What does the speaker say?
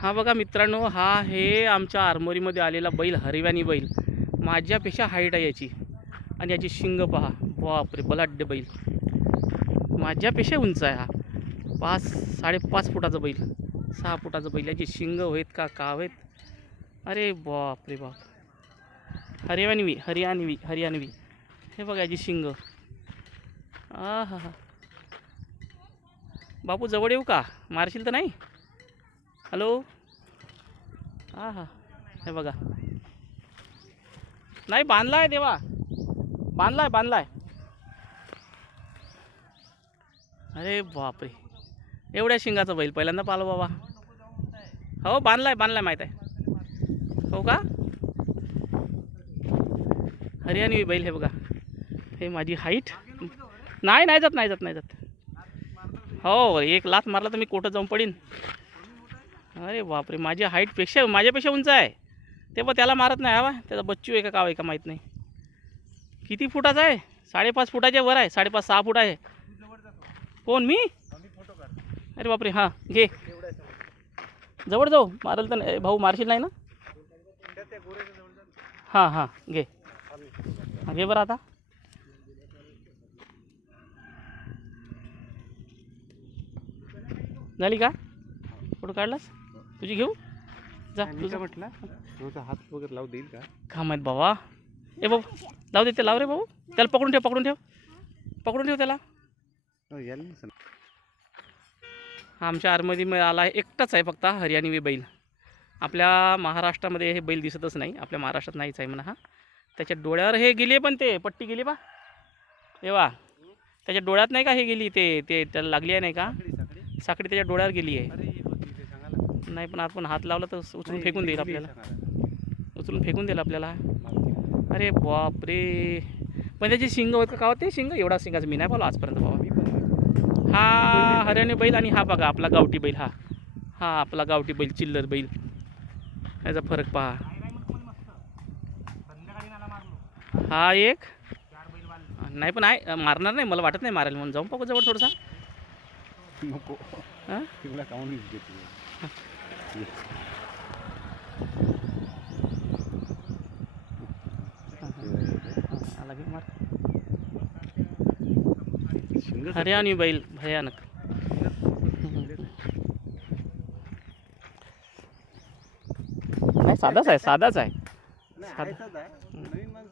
हा बघा मित्रांनो, हा आहे आमच्या आरमोरीमध्ये आलेला बैल, हरिवानी बैल. माझ्यापेक्षा हाईट आहे याची आणि याची शिंग पहा, बापरे बलाढ्य बैल. माझ्यापेक्षा उंच आहे हा. 5-5.5 फुटाचा बैल, 6 फुटाचा बैल. याची शिंग होत का आहेत. अरे बापरे बाप. हरियाणवी. हे बघा याची शिंग. हा हा हा. बापू जवळ येऊ का, मारशील तर नाही? हॅलो. हा हा. हे बघा, नाही बांधलाय देवा, बांधलाय. अरे बापरे, एवढ्या शिंगाचा बैल पहिल्यांदा पाहिलं बाबा. हो बांधलाय माहीत आहे. हो का, हरियाणवी बैल. हे बघा, हे माझी हाईट. नाही जात. हो, एक लाथ मारला तर मी कोटं जाऊन पडीन. अरे बापरे, माझ्या हाईटपेक्षा माझ्यापेक्षा उंच आहे ते, पण त्याला मारत नाही. हवा त्याचा बच्चू आहे का आहे का माहीत नाही. किती फुटाचा आहे? 5.5 फुटाच्या वर आहे, 5.5-6 फूट आहे. कोण, मी? अरे बापरे. हां घे, जवळ जाऊ, मारल तर भाऊ मारशील नाही ना? हां घे बरं. आता झाली का? फोटो काढलास? तुझी घेऊ जा. तुझं म्हटलं तुझा हात वगैरे लावू देईल का? का माहीत बाबा. ए भाऊ लावू दे, ते लाव रे भाऊ. त्याला पकडून ठेव त्याला. आमच्या आरमध्ये आला आहे, एकटाच आहे फक्त हरियाणवी बैल. आपल्या महाराष्ट्रामध्ये हे बैल दिसतच नाही, आपल्या महाराष्ट्रात नाहीच आहे म्हणा. हा त्याच्या डोळ्यावर हे गेली आहे, पण ते पट्टी गेली बा देवा. त्याच्या डोळ्यात नाही का हे गेली, ते त्याला लागली आहे नाही का साखळी, त्याच्या डोळ्यावर गेली आहे. नाही पण आपण हात लावला तर उचलून फेकून देईल आपल्याला. अरे बापरे, पण त्याची शिंग होत का होते? शिंग एवढा शिंगाचं मी नाही पाहिलं आजपर्यंत बाबा. हा हरियाणी बैल आणि हा बघा आपला गावठी बैल. हा आपला गावठी बैल, चिल्लर बैल. याचा फरक पहा. हा एक नाही, पण आहे मारणार नाही, मला वाटत नाही मारायला म्हणून. जाऊन पाहू जवळ थोडंसा. नको. हां तुला काऊन घेते? आला की मार. हरियाणी बैल भयानक. नाही साधाच आहे.